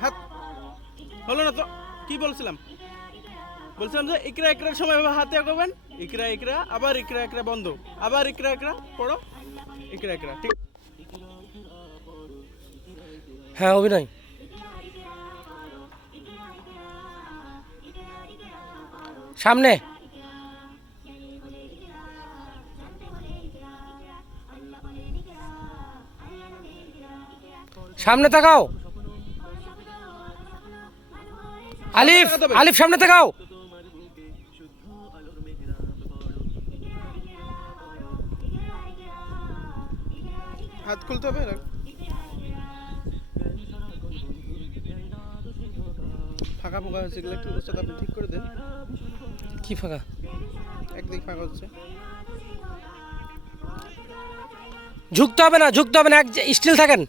হাত হলো না তো, কি বলছিলাম? বলছিলাম যে ইকরা ইকরার সময় হাতে করবেন, ইকরা ইকরা, আবার ইকরা ইকরা বন্ধ, আবার ইকরা ইকরা পড়ো, ইকরা ইকরা, ঠিক? হ্যাঁ অভিনয়। সামনে সামনে তাকাও। আলিফ আলিফ সামনে তাকাও। হাত খুলতে হবে না, ফাঁকা ফোঁকা হচ্ছে এগুলো একটু ওস্তাদ আপনি ঠিক করে দেন। কি ফাঁকা? একদিক ফাঁকা হচ্ছে। ঝুঁকতে হবে না, ঝুঁকতে হবে না, এক স্টিল থাকেন।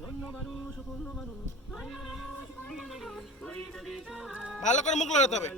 ভালো করে মুখ লড়াতে হবে।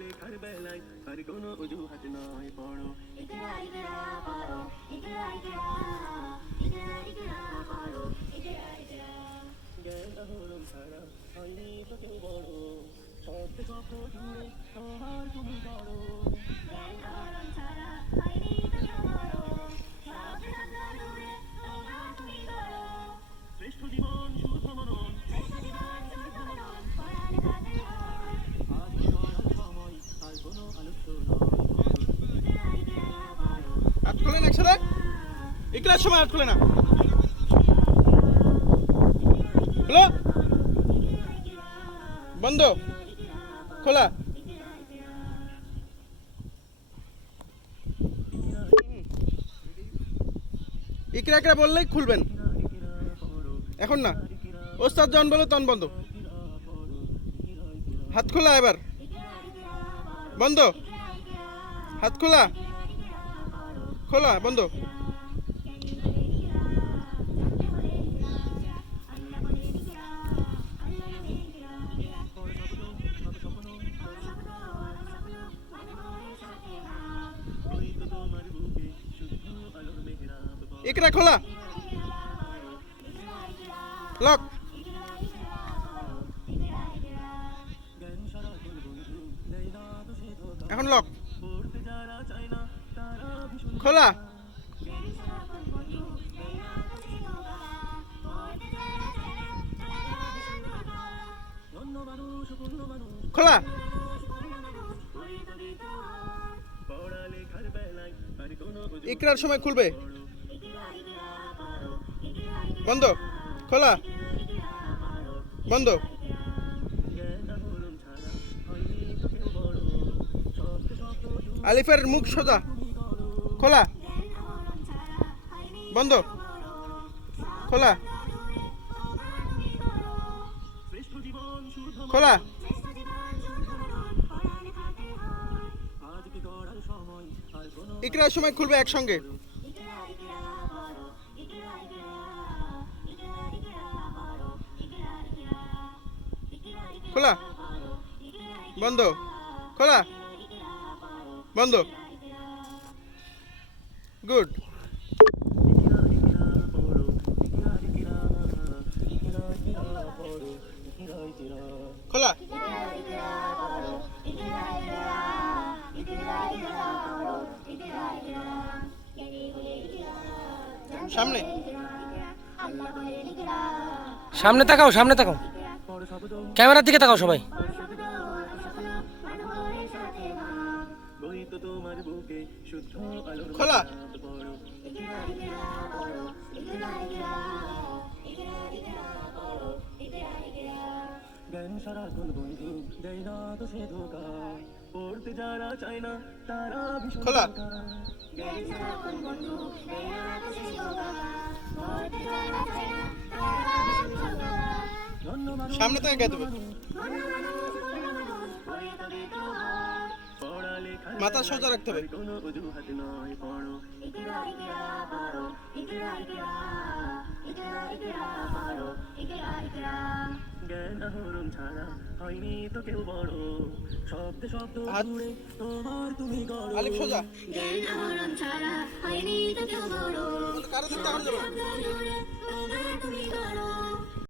হাত খুলে না একসাথে, ইকরার সময় হাত খুলে না। হলো, বন্ধ, খোলা। ইকরা ইকরা বললেই খুলবেন, এখন না। ওস্তাদ যখন বলো তখন বন্ধ। হাত খোলা, এবার বন্ধ, হাত খোলা, খোলা, বন্ধ। ইকরা খোলা, লক, এখন লক, খোলা, খোলা। ইকরার সময় খুলবে, বন্ধ, খোলা, বন্ধ। আলিফের মুখ সোজা, খোলা, বন্ধ, খোলা, খোলা। ইকরার সময় খুলবে একসঙ্গে, খোলা, বন্ধ, খোলা, বন্ধ। গুড। খোলা, সামনে, সামনে তাকাও, সামনে তাকাও, ক্যামেরার দিকে তাকাও সবাই। খোলা, খোলা। সামনে থেকে গে দেবে, মাথা সোজা রাখতে হবে। জ্ঞান আহরণ ছাড়া হয়নি তো কেউ বড়, শব্দে শব্দ জুড়ে তোমার তুমি গড়। আলিফ সোজা, জ্ঞান আহরণ ছাড়া হয়নি তো কেউ বড়, কারো দিকে তাকানো যাবে না।